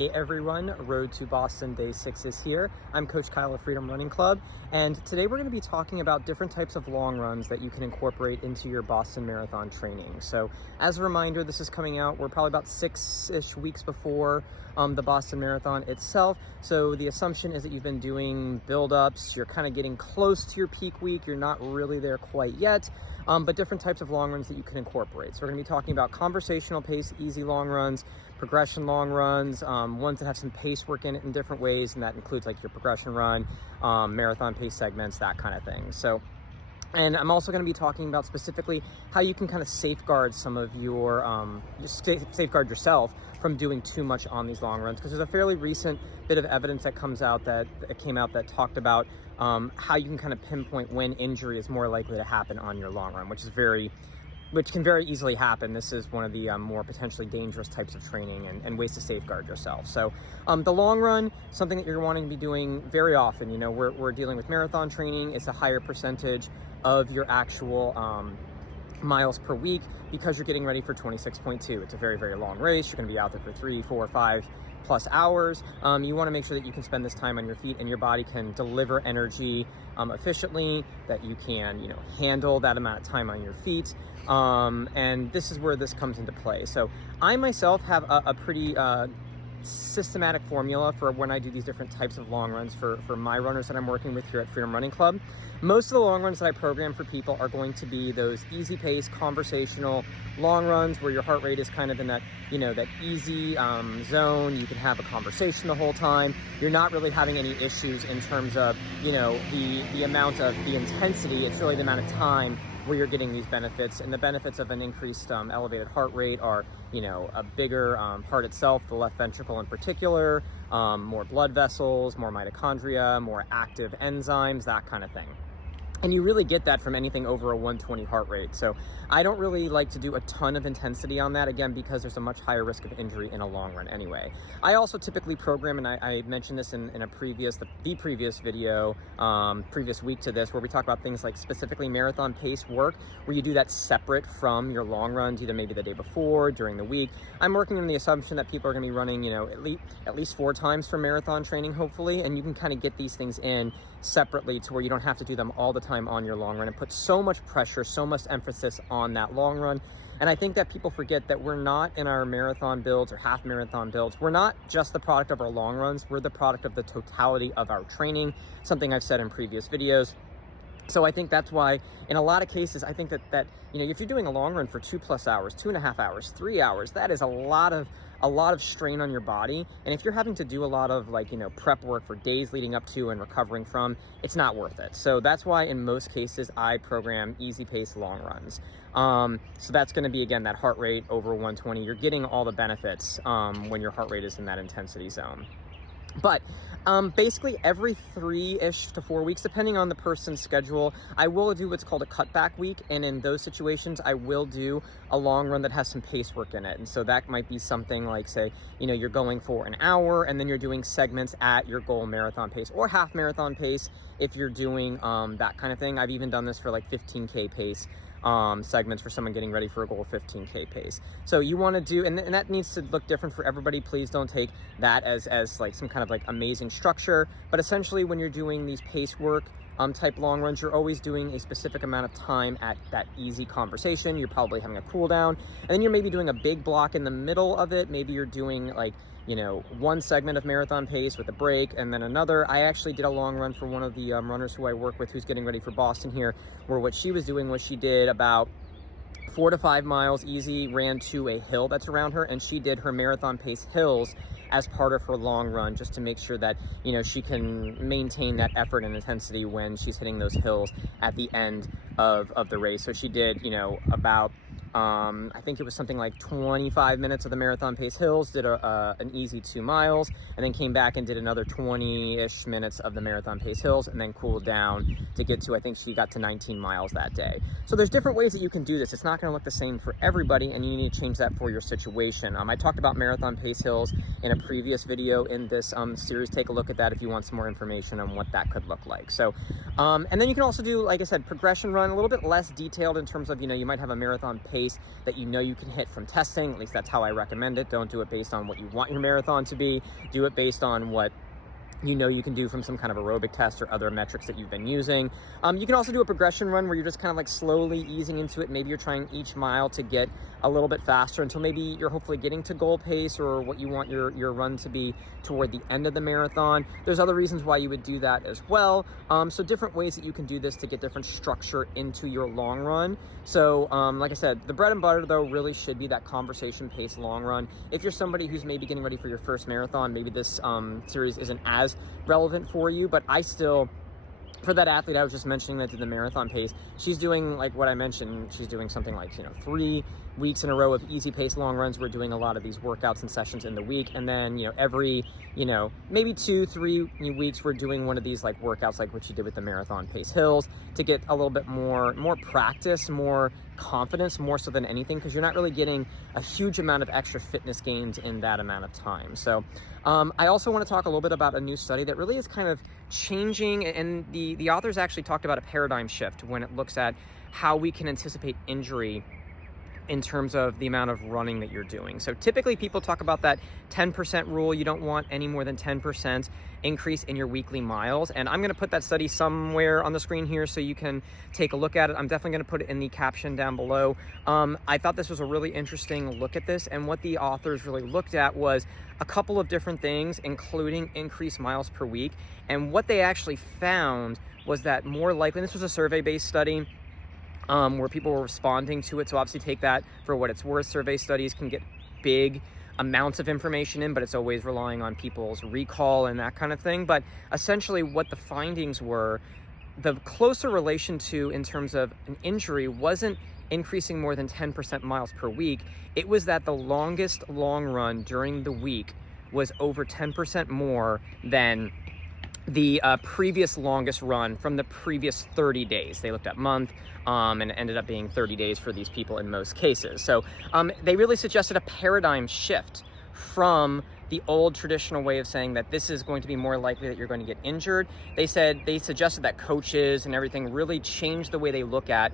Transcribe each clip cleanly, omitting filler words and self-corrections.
Hey everyone, Road to Boston Day 6 is here. I'm Coach Kyle of Freedom Running Club, and today we're going to be talking about different types of long runs that you can incorporate into your Boston Marathon training. So as a reminder, this is coming out, we're probably about 6-ish weeks before the Boston Marathon itself. So the assumption is that you've been doing build-ups, you're kind of getting close to your peak week, you're not really there quite yet, but different types of long runs that you can incorporate. So we're going to be talking about conversational pace, easy long runs, progression long runs, ones that have some pace work in it in different ways, and that includes like your progression run, marathon pace segments, that kind of thing. So, and I'm also going to be talking about specifically how you can kind of safeguard some of your, safeguard yourself from doing too much on these long runs, because there's a fairly recent bit of evidence that came out that talked about how you can kind of pinpoint when injury is more likely to happen on your long run, which can very easily happen. This is one of the more potentially dangerous types of training and ways to safeguard yourself. So the long run, something that you're wanting to be doing very often. You know, we're dealing with marathon training. It's a higher percentage of your actual miles per week because you're getting ready for 26.2. It's a very, very long race. You're going to be out there for 3, 4, 5 plus hours. You want to make sure that you can spend this time on your feet and your body can deliver energy efficiently, that you can, handle that amount of time on your feet. And this is where this comes into play. So I myself have a pretty systematic formula for when I do these different types of long runs for my runners that I'm working with here at Freedom Running Club. Most of the long runs that I program for people are going to be those easy pace, conversational long runs where your heart rate is kind of in that, that easy zone. You can have a conversation the whole time. You're not really having any issues in terms of, the amount of the intensity. It's really the amount of time where you're getting these benefits, and the benefits of an increased elevated heart rate are, a bigger heart itself, the left ventricle in particular, more blood vessels, more mitochondria, more active enzymes, that kind of thing. And you really get that from anything over a 120 heart rate. So I don't really like to do a ton of intensity on that, again, because there's a much higher risk of injury in a long run anyway. I also typically program, and I mentioned this in the previous video, previous week to this, where we talk about things like specifically marathon pace work, where you do that separate from your long runs, either maybe the day before, during the week. I'm working on the assumption that people are going to be running, at least 4 times for marathon training, hopefully, and you can kind of get these things in separately to where you don't have to do them all the time on your long run and put so much pressure, so much emphasis on that long run. And I think that people forget that we're not, in our marathon builds or half marathon builds, we're not just the product of our long runs, we're the product of the totality of our training, something I've said in previous videos. So I think that's why, in a lot of cases, I think that if you're doing a long run for 2+ hours, 2.5 hours, 3 hours, that is a lot of strain on your body. And if you're having to do a lot of prep work for days leading up to and recovering from, it's not worth it. So that's why in most cases I program easy pace long runs. So that's going to be, again, that heart rate over 120. You're getting all the benefits when your heart rate is in that intensity zone. But basically every 3-ish to 4 weeks, depending on the person's schedule, I will do what's called a cutback week. And in those situations, I will do a long run that has some pace work in it. And so that might be something like, say, you're going for an hour and then you're doing segments at your goal marathon pace or half marathon pace if you're doing that kind of thing. I've even done this for like 15K pace segments for someone getting ready for a goal 15K pace. So you want to do, and that needs to look different for everybody. Please don't take that as like some kind of like amazing structure. But essentially when you're doing these pace work type long runs, you're always doing a specific amount of time at that easy conversation. You're probably having a cool down, and then you're maybe doing a big block in the middle of it. Maybe you're doing like, one segment of marathon pace with a break and then another. I actually did a long run for one of the runners who I work with who's getting ready for Boston here, where what she was doing was she did about 4 to 5 miles easy, ran to a hill that's around her, and she did her marathon pace hills as part of her long run, just to make sure that, she can maintain that effort and intensity when she's hitting those hills at the end of the race. So she did, about I think it was something like 25 minutes of the marathon pace hills, did an easy 2 miles, and then came back and did another 20-ish minutes of the marathon pace hills, and then cooled down to get to, I think she got to 19 miles that day. So there's different ways that you can do this. It's not going to look the same for everybody, and you need to change that for your situation. I talked about marathon pace hills in a previous video in this series. Take a look at that if you want some more information on what that could look like. So, and then you can also do, like I said, progression run, a little bit less detailed in terms of, you might have a marathon pace pace that you know you can hit from testing. At least that's how I recommend it. Don't do it based on what you want your marathon to be. Do it based on what you know you can do from some kind of aerobic test or other metrics that you've been using. You can also do a progression run where you're just kind of like slowly easing into it. Maybe you're trying each mile to get a little bit faster until maybe you're hopefully getting to goal pace or what you want your run to be toward the end of the marathon. There's other reasons why you would do that as well. So different ways that you can do this to get different structure into your long run. So like I said, the bread and butter though really should be that conversation pace long run. If you're somebody who's maybe getting ready for your first marathon, maybe this series isn't as relevant for you, but I still, for that athlete I was just mentioning that did the marathon pace, she's doing like what I mentioned, she's doing something like 3 weeks in a row of easy pace long runs. We're doing a lot of these workouts and sessions in the week, and then every maybe 2-3 weeks we're doing one of these like workouts like what you did with the marathon pace hills to get a little bit more practice, more confidence, more so than anything, because you're not really getting a huge amount of extra fitness gains in that amount of time. So I also want to talk a little bit about a new study that really is kind of changing, and the authors actually talked about a paradigm shift when it looks at how we can anticipate injury in terms of the amount of running that you're doing. So typically people talk about that 10% rule. You don't want any more than 10% increase in your weekly miles. And I'm going to put that study somewhere on the screen here so you can take a look at it. I'm definitely going to put it in the caption down below. I thought this was a really interesting look at this. And what the authors really looked at was a couple of different things, including increased miles per week. And what they actually found was that more likely, and this was a survey-based study, where people were responding to it. So obviously take that for what it's worth. Survey studies can get big amounts of information in, but it's always relying on people's recall and that kind of thing. But essentially what the findings were, the closer relation to in terms of an injury wasn't increasing more than 10% miles per week. It was that the longest long run during the week was over 10% more than the previous longest run from the previous 30 days. They looked at month, and it ended up being 30 days for these people in most cases. So they really suggested a paradigm shift from the old traditional way of saying that this is going to be more likely that you're going to get injured. They suggested that coaches and everything really change the way they look at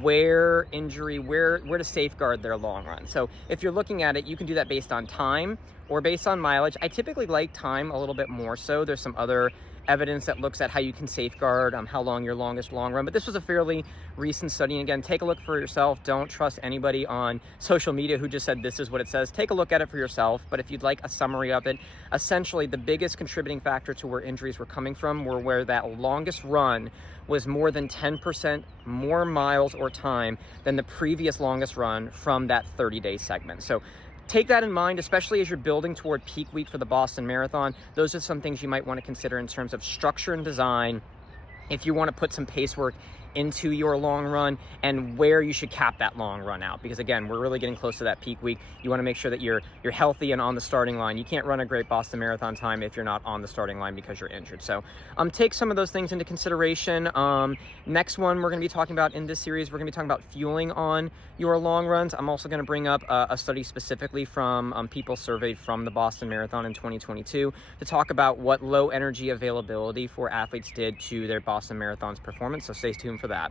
where to safeguard their long run. So if you're looking at it, you can do that based on time or based on mileage. I typically like time a little bit more so. There's some other evidence that looks at how you can safeguard how long your longest long run, but this was a fairly recent study. And again, take a look for yourself. Don't trust anybody on social media who just said this is what it says. Take a look at it for yourself. But if you'd like a summary of it, essentially the biggest contributing factor to where injuries were coming from were where that longest run was more than 10% more miles or time than the previous longest run from that 30-day segment. So take that in mind, especially as you're building toward peak week for the Boston Marathon. Those are some things you might want to consider in terms of structure and design if you want to put some pace work into your long run and where you should cap that long run out. Because again, we're really getting close to that peak week. You want to make sure that you're healthy and on the starting line. You can't run a great Boston Marathon time if you're not on the starting line because you're injured. So take some of those things into consideration. Next one we're going to be talking about in this series, we're going to be talking about fueling on your long runs. I'm also going to bring up a study specifically from people surveyed from the Boston Marathon in 2022 to talk about what low energy availability for athletes did to their Boston Marathon's performance. So stay tuned for that.